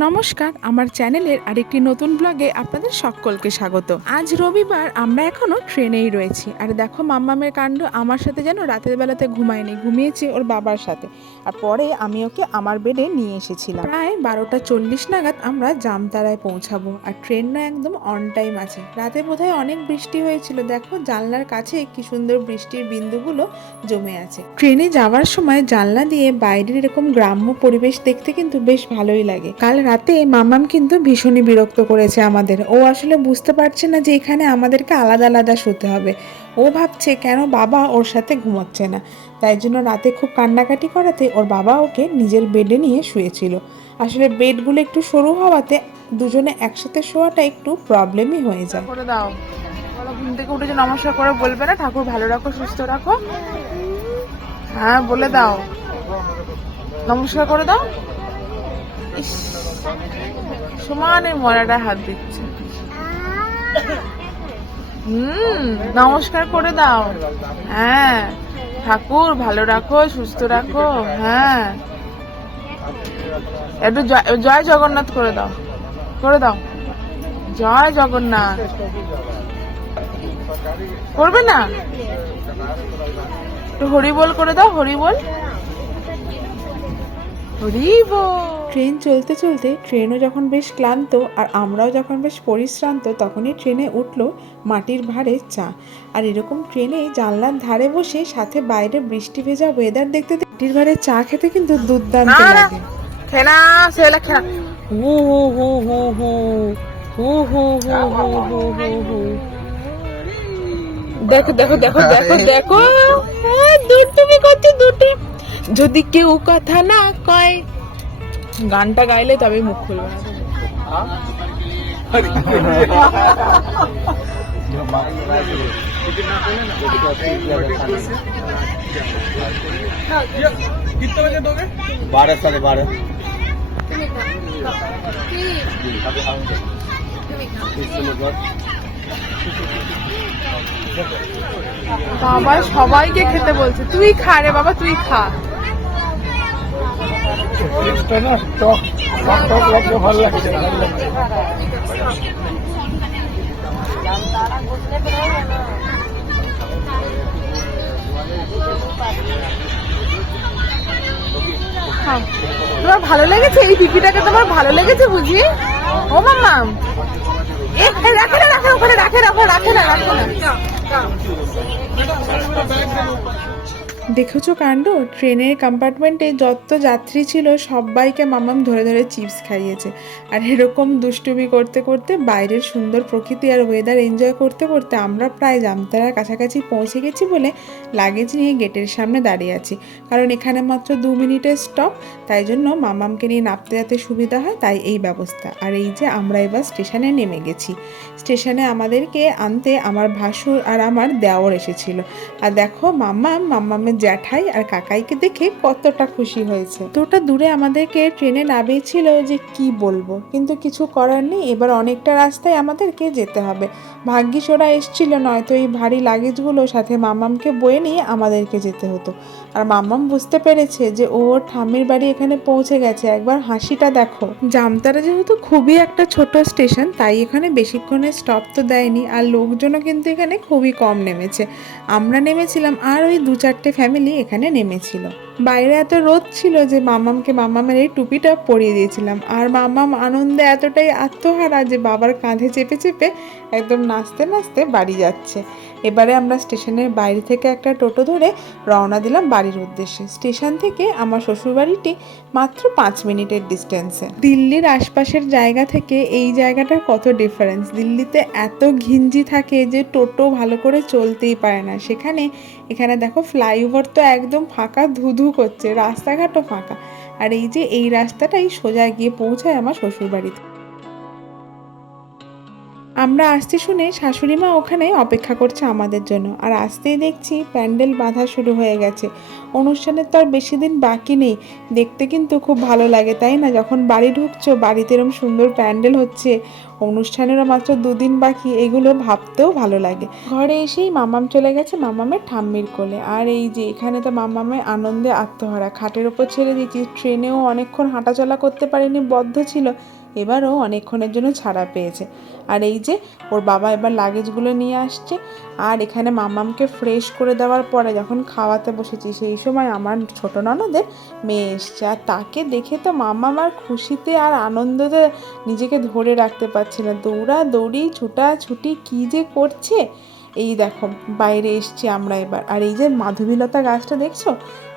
নমস্কার, আমার চ্যানেলের আরেকটি নতুন ব্লগে আপনাদের সকলকে স্বাগত। আজ রবিবার আমরা এখনও ট্রেনেই রয়েছি। আর দেখো, মাম্মামের কাণ্ড আমার সাথে যেন রাতের বেলাতে ঘুমায়নি, ঘুমিয়েছে ওর বাবার সাথে। আর পরে আমি ওকে আমার বেডে নিয়ে এসেছিলাম। প্রায় বারোটা চল্লিশ নাগাদ আমরা জামতারায় পৌঁছাবো। আর ট্রেনও একদম অন টাইম আছে। রাতে বোধহয় অনেক বৃষ্টি হয়েছিল। দেখো, জানলার কাছে কি সুন্দর বৃষ্টির বিন্দুগুলো জমে আছে। ট্রেনে যাওয়ার সময় জানলা দিয়ে বাইরের এরকম গ্রাম্য পরিবেশ দেখতে কিন্তু বেশ ভালোই লাগে। কাল রাতে মামাম কিন্তু ভীষণই বিরক্ত করেছে আমাদের। ও আসলে বুঝতে পারছে না যে এখানে আমাদেরকে আলাদা আলাদা শুতে হবে। ও ভাবছে কেন বাবা ওর সাথে ঘুমাচ্ছে না। তাই জন্য রাতে খুব কান্নাকাটি করাতে ওর বাবা ওকে নিজের বেডে নিয়ে শুয়েছিল। আসলে বেডগুলো একটু সরু হওয়াতে দুজনে একসাথে শোয়াটা একটু প্রবলেমই হয়ে যায়। করে দাও। ঘুম থেকে উঠে যে নমস্কার করে বলবে না, ঠাকুর ভালো রাখো, সুস্থ রাখো। হ্যাঁ বলে দাও। নমস্কার করে দাও। ইস। সমানে মরাটা হাত দিচ্ছে। হুম, নমস্কার করে দাও। হ্যাঁ ঠাকুর, ভালো রাখো, সুস্থ রাখো হ্যাঁ। একটু জয়- জগন্নাথ করে দাও করে দাও। জয় জগন্নাথ। করবে না? হরি বল করে দাও হরি বল ট্রেন চলতে চলতে ট্রেনও যখন বেশ ক্লান্ত আর আমরাও যখন বেশ পরিশ্রান্ত তখনই ট্রেনে উঠল মাটির ভারে চা আর এরকম ট্রেনে জানলার ধারে বসে সাথে বাইরে বৃষ্টি ভেজা ওয়েদার দেখতে মাটির ভারে চা খেতে কিন্তু দুর্দান্ত। লাগে খেনা সেলা খেনা হু হু হু হু হু হু হু হু হু হু হু হু দেখো দেখো দেখো দেখো দেখো হ্যাঁ, তুমি করছ দুটো যদি কেউ কথা না কয় গানটা গাইলে তবে মুখ খুলবে না बारह साढ़े बारह বাবা সবাইকে খেতে বলছে তুই খা রে বাবা তুই খা তোমার ভালো লেগেছে? এই পিপিটাকে তোমার ভালো লেগেছে বুঝি? ও মাম্মা। এ, রাখে না, রাখে, ওখানে রাখে রাখো, রাখে না রাখে না। দেখেছ কাণ্ড? ট্রেনের কম্পার্টমেন্টে যত যাত্রী ছিল, সবাইকে মামাম ধরে ধরে চিপস খাইয়েছে। আর এরকম দুষ্টুমি করতে করতে বাইরের সুন্দর প্রকৃতি আর ওয়েদার এনজয় করতে করতে আমরা প্রায় জামতারার কাছাকাছি পৌঁছে গেছি বলে লাগেজ নিয়ে গেটের সামনে দাঁড়িয়ে আছি। কারণ এখানে মাত্র দু মিনিটের স্টপ তাই জন্য মামামকে নিয়ে নামতে যাতে সুবিধা হয়, তাই এই ব্যবস্থা। আর এই যে আমরা এবার স্টেশনে নেমে গেছি। স্টেশনে আমাদেরকে আনতে আমার ভাসুর আর আমার দেওর এসেছিল। আর দেখো মাম্মা মাম্মামের জ্যাঠাই আর কাকাইকে দেখে কতটা খুশি হয়েছে। তোটা দূরে আমাদেরকে ট্রেনে নামিয়েছিল যে কি বলব, কিন্তু কিছু করার নেই। এবার অনেকটা রাস্তায় আমাদেরকে যেতে হবে। ভাগ্যিস ওরা এসছিল, নয়তো এই ভারী লাগেজগুলো সাথে মামামকে বয়ে নিয়ে আমাদেরকে যেতে হতো। আর মামাম বুঝতে পেরেছে যে ও ওর ঠাম্মির বাড়ি এখানে পৌঁছে গেছে। একবার হাসিটা দেখো। জামতারা যেহেতু খুবই একটা ছোট স্টেশন, তাই এখানে বেশিক্ষণের স্টপ তো দেয়নি। আর লোকজনও কিন্তু এখানে খুবই কম নেমেছে। আমরা নেমেছিলাম আর ওই দু চারটে ফ্যামিলি এখানে নেমেছিল। বাইরে এত রোদ ছিল যে মামামকে মামামের এই টুপিটা পরিয়ে দিয়েছিলাম। আর মামাম আনন্দে এতটাই আত্মহারা যে বাবার কাঁধে চেপে চেপে একদম নাচতে নাচতে বাড়ি যাচ্ছে। এবারে আমরা স্টেশনের বাইরে থেকে একটা টোটো ধরে রওনা দিলাম বাড়ির উদ্দেশ্যে। স্টেশন থেকে আমার শ্বশুরবাড়িটি মাত্র পাঁচ মিনিটের ডিস্টেন্সে দিল্লির আশপাশের জায়গা থেকে এই জায়গাটার কত ডিফারেন্স দিল্লিতে এত ঘিঞ্জি থাকে যে টোটো ভালো করে চলতেই পারে না। সেখানে এখানে দেখো ফ্লাইওভার তো একদম ফাঁকা ধুধু করছে। রাস্তাঘাটও ফাঁকা। আর এই যে এই রাস্তাটাই সোজা গিয়ে পৌঁছায় আমার শ্বশুরবাড়িতে। আমরা আসতে শুনে শাশুড়ি মা ওখানে অপেক্ষা করছে আমাদের জন্য। আর আসতেই দেখছি প্যান্ডেল বাঁধা শুরু হয়ে গেছে। অনুষ্ঠানের তো আর বেশি দিন বাকি নেই। দেখতে কিন্তু খুব ভালো লাগে, তাই না? যখন বাড়ি ঢুকছো, বাড়িতে এরকম সুন্দর প্যান্ডেল হচ্ছে, অনুষ্ঠানেরও মাত্র দুদিন বাকি, এগুলো ভাবতেও ভালো লাগে। ঘরে এসেই মামাম চলে গেছে মামামের ঠাম্মির কোলে। আর এই যে এখানে তো মামামের আনন্দে আত্মহারা। খাটের ওপর ছেড়ে দিয়েছি, ট্রেনেও অনেকক্ষণ হাঁটাচলা করতে পারেনি, বদ্ধ ছিল। এবারও অনেকক্ষণের জন্য ছাড়া পেয়েছে। আর এই যে, ওর বাবা এবার লাগেজগুলো নিয়ে আসছে, আর এখানে মামামকে ফ্রেশ করে দেওয়ার পরে যখন খাওয়াতে বসেছি, সেই সময় আমার ছোট ননদের মেয়ে এসছে। আর তাকে দেখে তো মামাম আর খুশিতে আর আনন্দতে নিজেকে ধরে রাখতে পারছে না। দৌড়া দৌড়ি ছুটা ছুটি কী যে করছে? এই দেখো, বাইরে এসছি আমরা এবার। আর এই যে মাধবীলতা গাছটা দেখছ?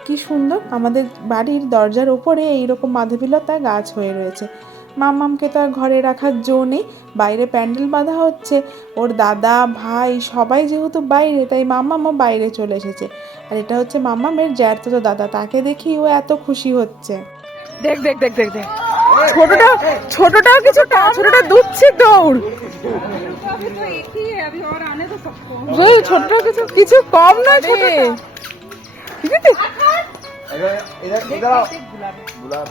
কি সুন্দর, আমাদের বাড়ির দরজার ওপরে এইরকম মাধবীলতা গাছ হয়ে রয়েছে। মামামকে তো আর ঘরে রাখার জো নেই। বাইরে প্যান্ডেল বাঁধা হচ্ছে। ওর দাদা ভাই সবাই যেহেতু বাইরে তাই মামামও বাইরে চলে এসেছে। আর এটা হচ্ছে মামামের জ্যাঠতো দাদা। তাকে দেখি ও এত খুশি হচ্ছে। দেখ দেখ দেখ দেখ দেখ। ছোটটা ছোটটাও কিছু না ছোটটা দুধছে দৌড়। ছোটটা কিছু কিছু কম না ছোটটা। দিদি इधर इधर आओ गुलाब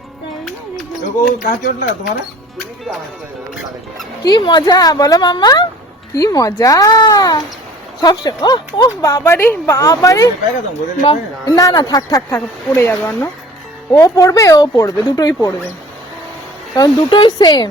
देखो कहाँ चोट लगा तुम्हारा কি মজা বলো মাম্মা কি মজা সব স- ও ও বাবারে বাবারে पैगा तुम बोले বা- না না থাক থাক থাক পড়ে যাবে অন্য ও পড়বে ও পড়বে দুটোই পড়বে কারণ দুটোই সেম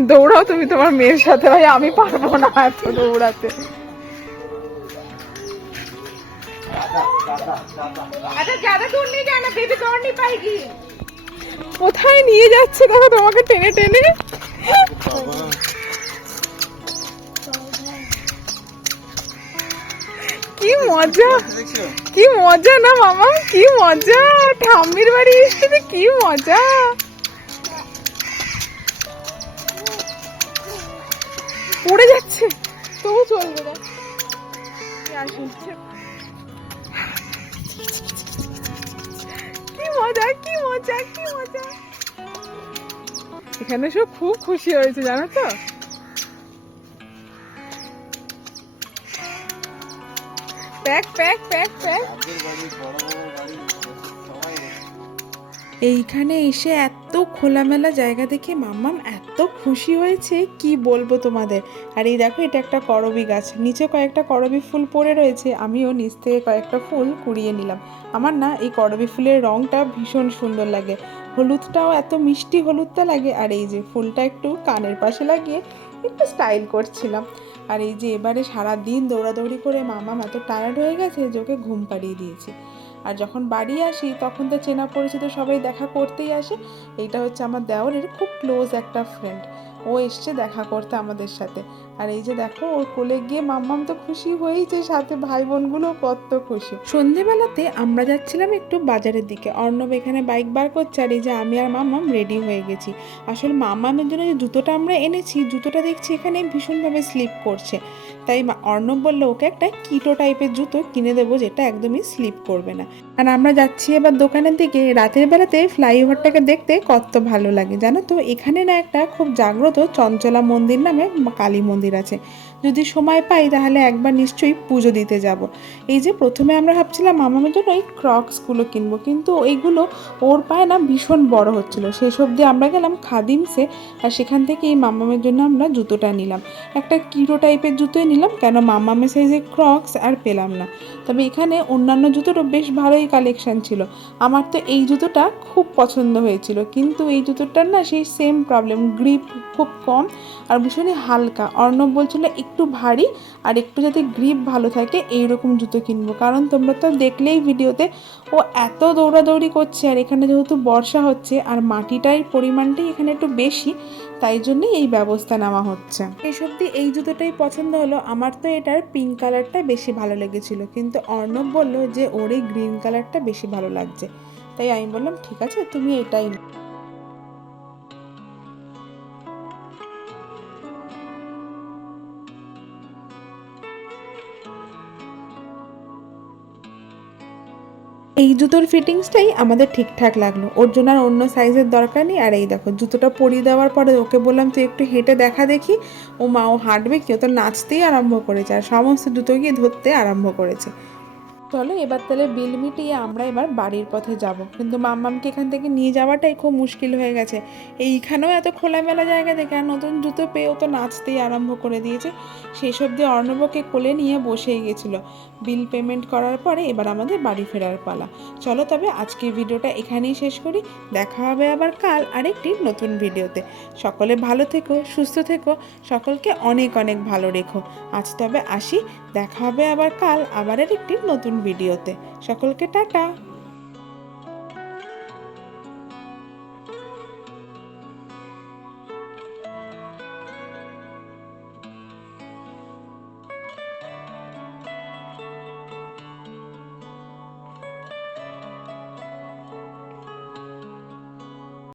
দৌড়াও তুমি তোমার মেয়ের সাথে ভাই আমি পারব না এত দৌড়াতে। কোথায় নিয়ে যাচ্ছে দেখো তোমাকে টেনে টেনে? কি মজা কি মজা না মামা কি মজা ঠাম্মির বাড়ি এসেছে কি মজা। পড়ে যাচ্ছে। তবু চলবে না। কি মজা কি মজা কি মজা। এখানে সব খুব খুশি হয়েছে জানো তো? Pack pack pack pack. এইখানে এসে এত খোলামেলা জায়গা দেখে মাম্মাম এত খুশি হয়েছে, কি বলব তোমাদের? আর এই দেখো, এটা একটা করবি গাছ। নিচে কয়েকটা করবি ফুল পড়ে রয়েছে, আমিও নিচ থেকে কয়েকটা ফুল কুড়িয়ে নিলাম। আমার না, এই করবি ফুলের রঙটা ভীষণ সুন্দর লাগে। হলুদটাও এত মিষ্টি হলুদটা লাগে, আর এই যে ফুলটা একটু কানের পাশে লাগিয়ে একটু স্টাইল করছিলাম। আর এই যে এবারে সারা দিন দৌড়াদৌড়ি করে মামাম এত টায়ার্ড হয়ে গেছে যে ওকে ঘুম পাড়িয়ে দিয়েছি। আর যখন বাড়ি আসি, তখন তো চেনা পরিচিত সবাই দেখা করতেই আসে। এইটা হচ্ছে আমার দেওরের খুব ক্লোজ একটা ফ্রেন্ড ও এসছে দেখা করতে আমাদের সাথে। আর এই যে দেখো, ওর কোলে গিয়ে মাম্মাম তো খুশি হয়েইছে সাথে ভাই বোনগুলো কত খুশি। সন্ধেবেলাতে আমরা যাচ্ছিলাম একটু বাজারের দিকে। অর্ণব এখানে বাইক বার করছে আর এই যে আমি আর মাম্মাম রেডি হয়ে গেছি। আসলে মাম্মামের জন্য যে জুতোটা আমরা এনেছি, জুতোটা দেখছি এখানে ভীষণভাবে স্লিপ করছে। তাই অর্ণব বলল, ওকে একটা কিটো টাইপের জুতো কিনে দেবো যেটা একদমই স্লিপ করবে না। আর আমরা যাচ্ছি এবার দোকানের দিকে। রাতের বেলাতে ফ্লাইওভারটাকে দেখতে কত ভালো লাগে, জানো তো? এখানে না একটা খুব জাগ্রত চঞ্চলা মন্দির নামে কালী মন্দির আছে। যদি সময় পাই, তাহলে একবার নিশ্চয়ই পুজো দিতে যাব। এই যে প্রথমে আমরা ভাবছিলাম মামামের জন্য এই ক্রক্সগুলো কিনবো, কিন্তু এইগুলো ওর পায়ে না ভীষণ বড় হচ্ছিল। সব দিয়ে আমরা গেলাম খাদিমসে, আর সেখান থেকে এই মামামের জন্য আমরা জুতোটা নিলাম। একটা কিরো টাইপের জুতোই নিলাম, কেন মামামের সাইজে ক্রক্স আর পেলাম না। তবে এখানে অন্যান্য জুতোটা বেশ ভালোই কালেকশান ছিল। আমার তো এই জুতোটা খুব পছন্দ হয়েছিল, কিন্তু এই জুতোটার না সেই সেম প্রবলেম গ্রিপ খুব কম। আর ভীষণই হালকা। অর্ণব বলছিল একটু ভারী আর একটু যাতে গ্রিপ ভালো থাকে, এইরকম জুতো কিনবো। কারণ তোমরা তো দেখলেই ভিডিওতে, ও এত দৌড়াদৌড়ি করছে আর এখানে যেহেতু বর্ষা হচ্ছে আর মাটিটার পরিমাণটাই এখানে একটু বেশি, তাই জন্যই এই ব্যবস্থা নেওয়া হচ্ছে। এই সত্যি এই জুতোটাই পছন্দ হলো। আমার তো এটার পিঙ্ক কালারটা বেশি ভালো লেগেছিল। কিন্তু অর্ণব বলল যে, ওর এই গ্রিন কালারটা বেশি ভালো লাগছে। তাই আমি বললাম, ঠিক আছে, তুমি এটাই এই জুতোর ফিটিংসটাই আমাদের ঠিকঠাক লাগল। ওর জন্য আর অন্য সাইজের দরকার নেই। আর এই দেখো, জুতোটা পরিয়ে দেওয়ার পরে ওকে বললাম, তুই একটু হেঁটে দেখা দেখি। ও মা, ও হাঁটবে কেউ তো নাচতেই আরম্ভ করেছে। আর সমস্ত জুতো গিয়ে ধরতে আরম্ভ করেছে। চলো এবার তাহলে বিল মিটিয়ে আমরা এবার বাড়ির পথে যাব। কিন্তু মাম্মামকে এখান থেকে নিয়ে যাওয়াটাই খুব মুশকিল হয়ে গেছে। এইখানেও এত খোলামেলা জায়গা দেখে আর নতুন জুতো পেয়েও তো নাচতেই আরম্ভ করে দিয়েছে। সেই সব দিয়ে অর্ণবকে কোলে নিয়ে বসেই গেছিল। বিল পেমেন্ট করার পরে এবার আমাদের বাড়ি ফেরার পালা। চলো তবে আজকের ভিডিওটা এখানেই শেষ করি। দেখা হবে আবার কাল আরেকটি নতুন ভিডিওতে। সকলে ভালো থেকো, সুস্থ থেকো, সকলকে অনেক অনেক ভালো রেখো। আজ তবে আসি, দেখা হবে আবার কাল আবার একটি নতুন ভিডিওতে। সকলকে টাটা।